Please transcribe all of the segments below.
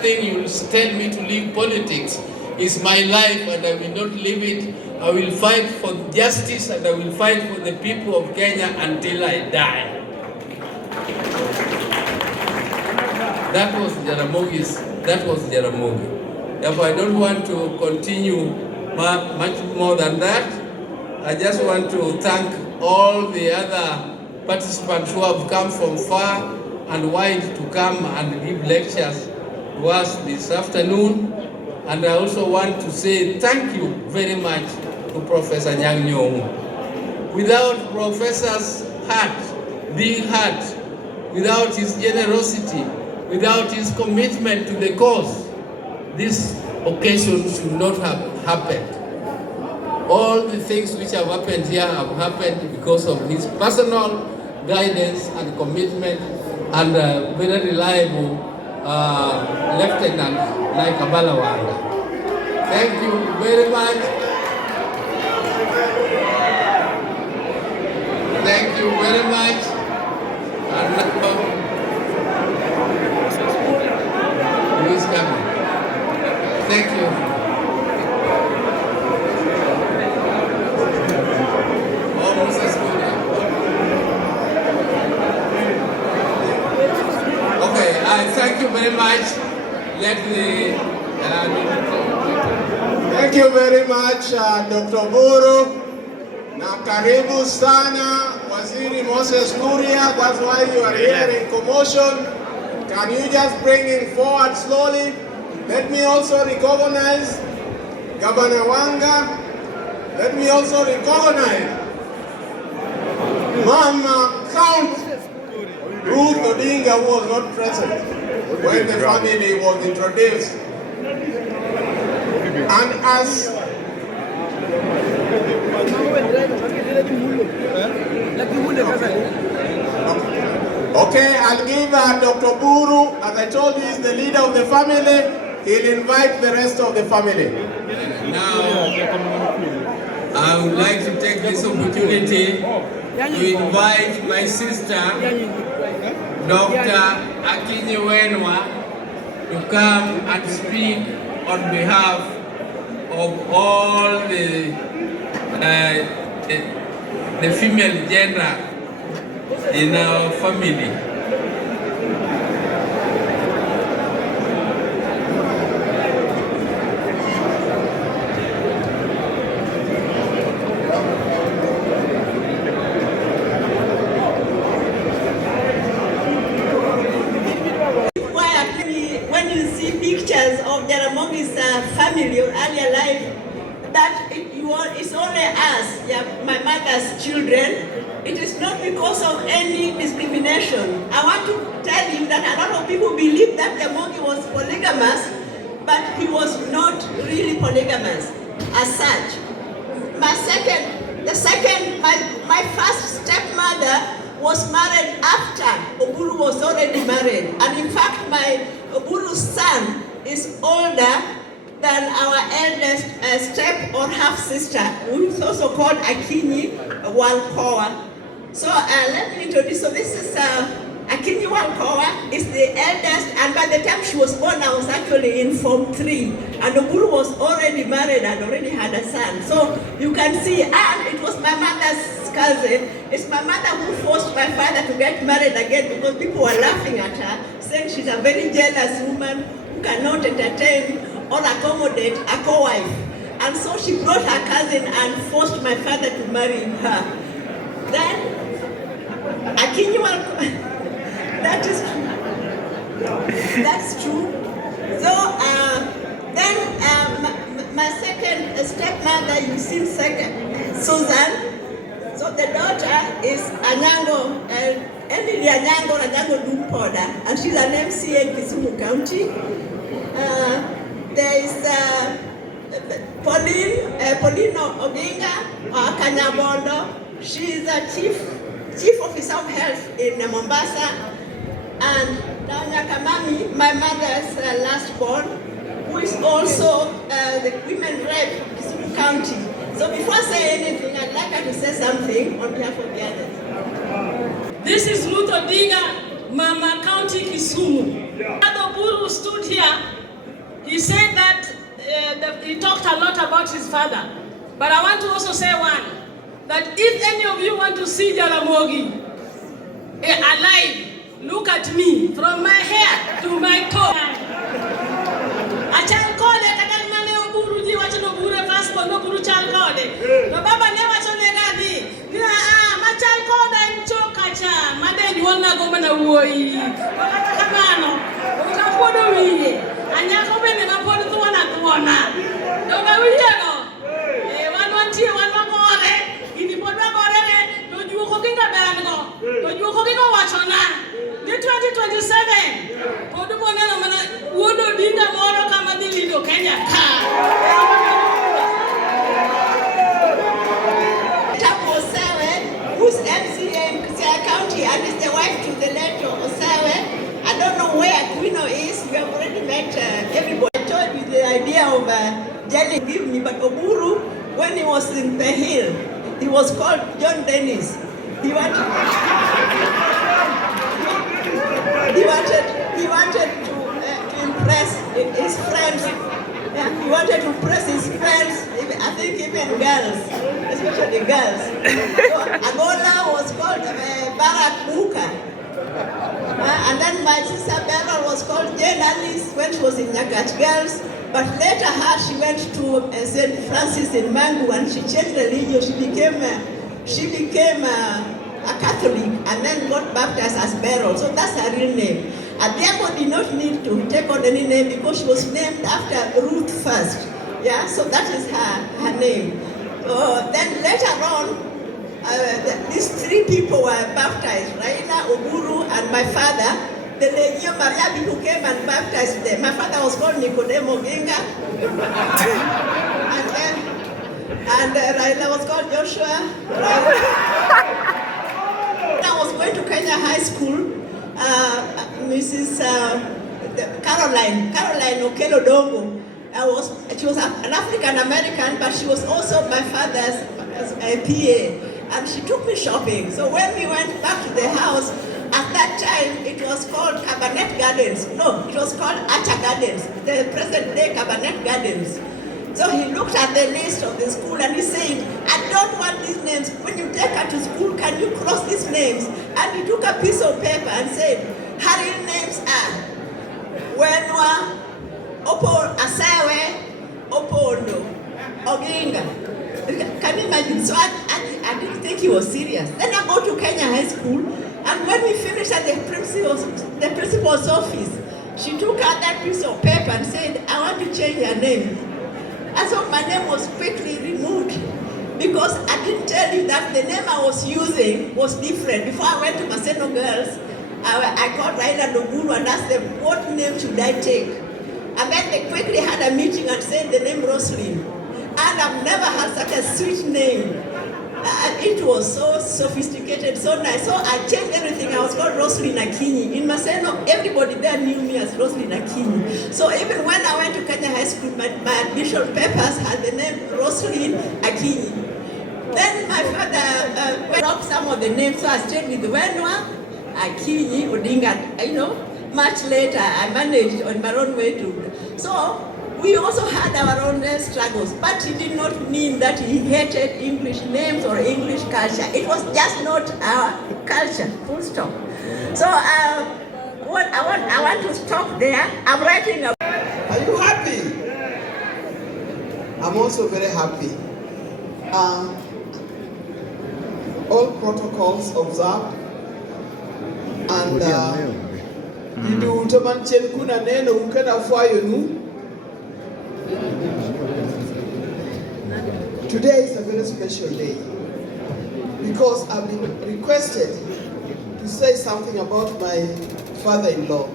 that thing you will tell me to leave politics is my life, and I will not leave it. I will fight for justice, and I will fight for the people of Kenya until I die. That was Jaramogi. Therefore, I don't want to continue much more than that. I just want to thank all the other participants who have come from far and wide to come and give lectures to us this afternoon. And I also want to say thank you very much to Professor Nyang' Nyong'o. Without Professor's heart, big heart, without his generosity, without his commitment to the cause, this occasion should not have happened. All the things which have happened here have happened because of his personal guidance and commitment, and very reliable Lieutenant like Abalawanga. Thank you very much. Thank you very much. And now, who is coming? Thank you. Thank you very much. Thank you very much, Dr. Buru. Na karibu sana, Waziri Moses Kuria. That's why you are here in commotion. Can you just bring him forward slowly? Let me also recognize Governor Wanga. Let me also recognize Mama Count Ruth Odinga, who was not present when the family was introduced. And as okay, I'll give Dr. Buru, as I told you, is the leader of the family. He'll invite the rest of the family. Now, I would like to take this opportunity to invite my sister, Dr. Akinyi to come and speak on behalf of all the female gender in our family. Of Jaramogi's family or earlier life, that it's only us, my mother's children. It is not because of any discrimination. I want to tell him that a lot of people believe that Jaramogi was polygamous, but he was not really polygamous as such. My first stepmother was married after Oburu was already married, and in fact my Oburu's son is older than our eldest step or half sister, who is also called Akinyi Walkowa. So let me introduce. So this is Akinyi Walkowa is the eldest, and by the time she was born, I was actually in Form 3, and Oburu was already married and already had a son. So you can see, and it was my mother's cousin. It's my mother who forced my father to get married again because people were laughing at her, saying she's a very jealous woman who cannot entertain or accommodate a co-wife. And so she brought her cousin and forced my father to marry her. Then, Akinyi Walkowa, that is true. That's true. So, then my second stepmother, you see second, Susan. So the daughter is Anyango, Emily Anyango Dumpoda, and she's an MCA in Kisumu County. There is Pauline Odinga Kanyabondo. She is a chief officer of health in Mombasa. And Danya Kamami, my mother's last born, who is also the women rep of Kisumu County. So before I say anything, I'd like her to say something on behalf of the others. This is Ruth Odinga, Mama County, Kisumu. Other Buru stood here. He said that he talked a lot about his father. But I want to also say one, that if any of you want to see Jaramogi alive, look at me, from my hair to my toe. Achal kode kadang mane Oburu ji wacho no Oburu fast no Oburu chal kode. No baba ne wacho ne gadi. Nina machal kode nchoka cha made nyuolna go mana wuoi. Kata kamano, ukapodo wiye. Anyako bende mapodo tuwana tuwana. Doga wiye go. Wanwantie wanwagore. Ini podwa gore ne to juoko kinga berango. To juoko kinga wachona. Ni 2027. Podo moneno mana wodo dinga moro kama dilido Kenya ka. Tapo Osawe, who's MCA in Kisia County and is the wife to the late Osawe. I don't know where Aquino is. We have already met everybody. I told you the idea of jelly give me, but Oburu, when he was in the hill, he was called John Dennis. He wanted to impress his friends. Yeah, he wanted to impress his friends, I think even girls, especially girls. So Agola was called Barack Buka. And then my sister Bella was called Jane Alice when she was in Nyagat Girls. But later she went to St. Francis in Mangu and she changed religion. She became a Catholic and then got baptized as Beryl. So that's her real name. And therefore did not need to take on any name because she was named after Ruth first. Yeah, so that is her name. Then later on, these three people were baptized, Raila, Oburu, and my father. The Legio Maria who came and baptized them. My father was called Nicodemo Odinga. and Raila was called Joshua. I was going to Kenya High School. Mrs. Caroline Okello Dongo. She was an African American, but she was also my father's PA. And she took me shopping. So when we went back to the house, at that time, it was called Cabernet Gardens. No, it was called Acha Gardens, the present day Cabernet Gardens. So he looked at the list of the school and he said, I don't want these names. When you take her to school, can you cross these names? And he took a piece of paper and said, her real names are Wenwa, Asawe, Opondo, Odinga. Can you imagine? So I didn't think he was serious. Then I go to Kenya High School. And when we finished at the principal's office, she took out that piece of paper and said, I want to change your name. And so my name was quickly removed because I didn't tell you that the name I was using was different. Before I went to Maseno Girls, I called Raila and Oburu and asked them, what name should I take? And then they quickly had a meeting and said the name Roslyn. And I've never had such a sweet name. It was so sophisticated, so nice. So I changed everything. I was called Roslyn Akinyi. In Maseno, everybody there knew me as Roslyn Akinyi. So even when I went to Kenya High School, my admission papers had the name Roslyn Akinyi. Then my father dropped some of the names, so I stayed with Wenwa, Akinyi, Odinga. Much later, I managed on my own way to. So we also had our own struggles, but it did not mean that he hated English names or English culture. It was just not our culture, full stop. So I want to stop there. I'm writing a... Are you happy? I'm also very happy. All protocols observed. And today is a very special day because I've been requested to say something about my father-in-law.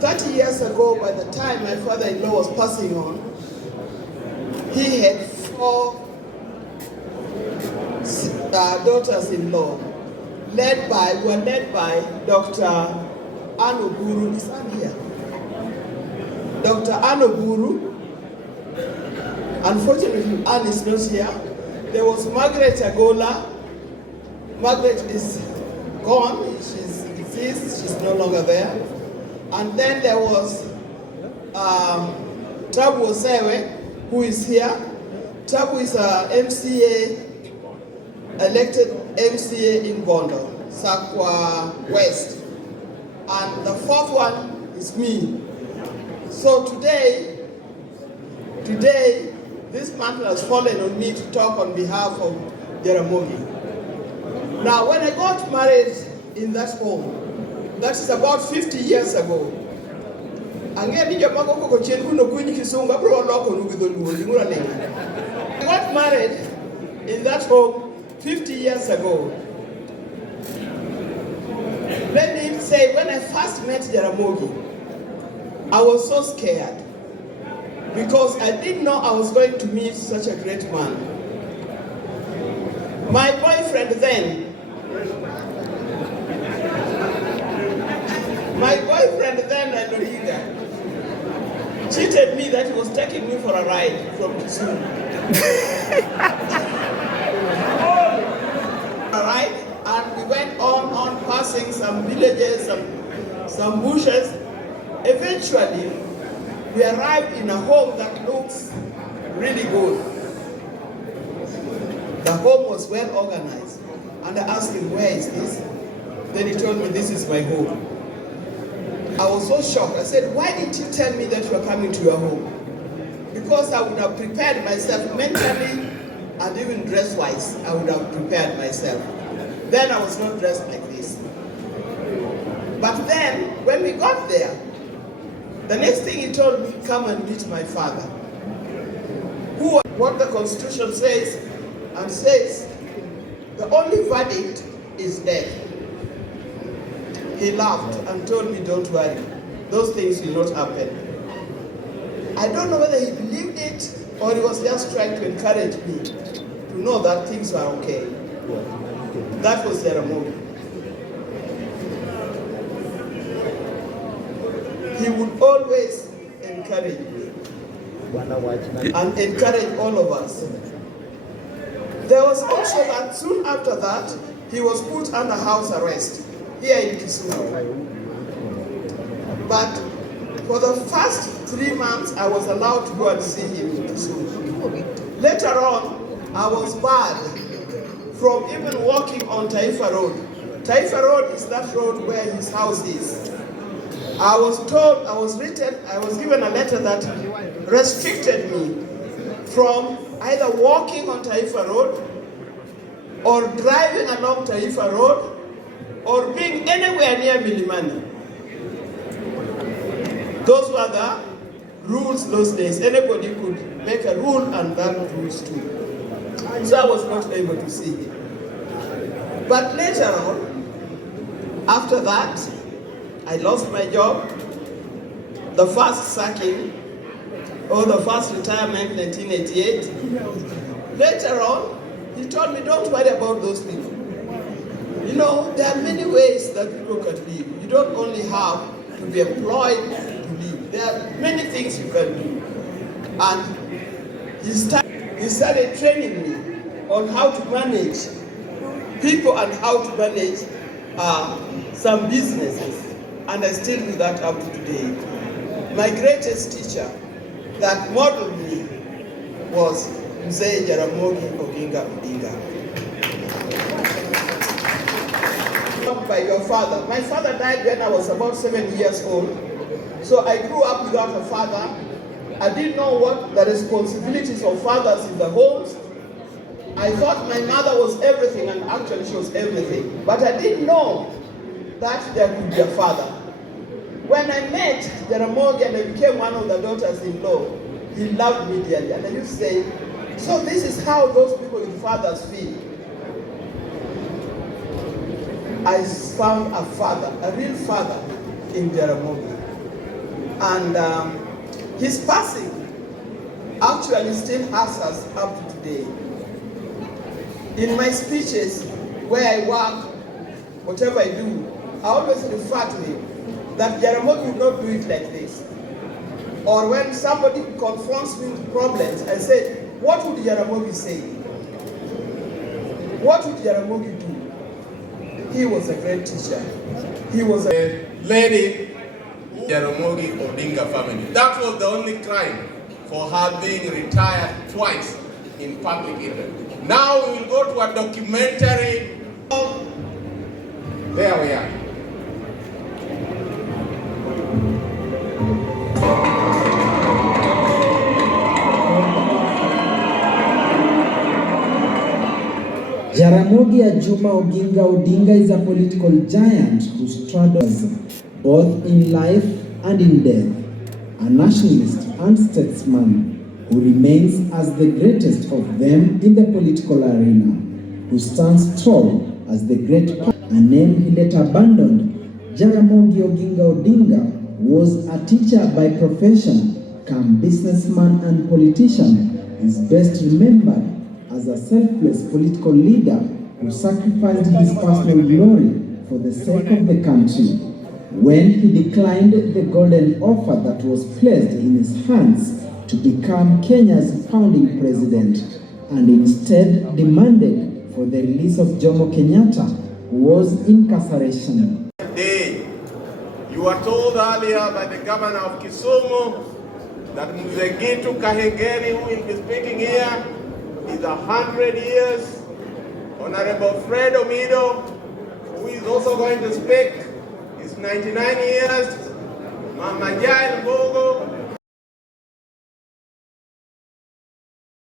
30 years ago, by the time my father-in-law was passing on, he had 4 daughters-in-law led by Dr. Oburu. Is Anne here? Dr. Oburu. Unfortunately, Anne is not here. There was Margaret Agola. Margaret is gone. She's deceased. deceased, she's no longer there. And then there was Tabu Osewe, who is here. Tabu is a MCA, elected MCA in Bondo, Sakwa West. And the fourth one is me. So today, this mantle has fallen on me to talk on behalf of Jaramogi. Now, when I got married in that home, that is about 50 years ago, I got married in that home 50 years ago. Let me say, when I first met Jaramogi, I was so scared because I didn't know I was going to meet such a great man. My boyfriend then, odinga, cheated me that he was taking me for a ride from Kisumu. And we went on passing some villages, some bushes. Eventually, we arrived in a home that looks really good. The home was well organized. And I asked him, where is this? Then he told me, this is my home. I was so shocked. I said, why didn't you tell me that you are coming to your home? Because I would have prepared myself mentally and even dress-wise. I would have prepared myself. Then I was not dressed like this. But then, when we got there, the next thing he told me, come and meet my father. What the Constitution says, and says, the only verdict is death. He laughed and told me, don't worry, those things will not happen. I don't know whether he believed it or he was just trying to encourage me to know that things are okay. That was Jaramogi. He would always encourage me and encourage all of us. There was also that soon after that, he was put under house arrest here in Kisumu. But for the first 3 months, I was allowed to go and see him in Kisumu. Later on, I was barred from even walking on Taifa Road. Taifa Road is that road where his house is. I was given a letter that restricted me from either walking on Taifa Road or driving along Taifa Road or being anywhere near Milimani. Those were the rules those days. Anybody could make a rule and that rules too. So I was not able to see him. But later on, after that, I lost my job. The first sacking, or the first retirement in 1988. Later on, he told me, don't worry about those people. You know, there are many ways that people can live. You don't only have to be employed to live. There are many things you can do. And he started training me on how to manage people and how to manage some businesses. And I still do that up to today. My greatest teacher that modeled me was Mzee Jaramogi Oginga Odinga. By your father. My father died when I was about 7 years old. So I grew up without a father. I didn't know what the responsibilities of fathers in the homes. I thought my mother was everything, and actually she was everything. But I didn't know that there could be a father. When I met Jaramogi and I became one of the daughters-in-law, he loved me dearly. And I used to say, so this is how those people with fathers feel. I found a father, a real father in Jaramogi. And his passing actually still has us up to today. In my speeches, where I work, whatever I do, I always refer to him, that Jaramogi would not do it like this. Or when somebody confronts me with problems, I say, what would Jaramogi say? What would Jaramogi do? He was a great teacher. He was a lady, Jaramogi Odinga family. That was the only crime for her being retired twice in public interest. Now we will go to a documentary. There we are. Jaramogi Ajuma Oginga Odinga is a political giant who straddles both in life and in death, a nationalist and statesman who remains as the greatest of them in the political arena, who stands tall as the great a name he later abandoned. Jaramogi Oginga Odinga was a teacher by profession, come businessman and politician, is best remembered as a selfless political leader who sacrificed his personal glory for the sake of the country. When he declined the golden offer that was placed in his hands to become Kenya's founding president and instead demanded for the release of Jomo Kenyatta, who was in incarceration. You were told earlier by the governor of Kisumu that Mzegitu Kahengeni, who will be speaking here, is 100 years. Honorable Fred Omido, who is also going to speak, is 99 years. Mama Jael Bogo,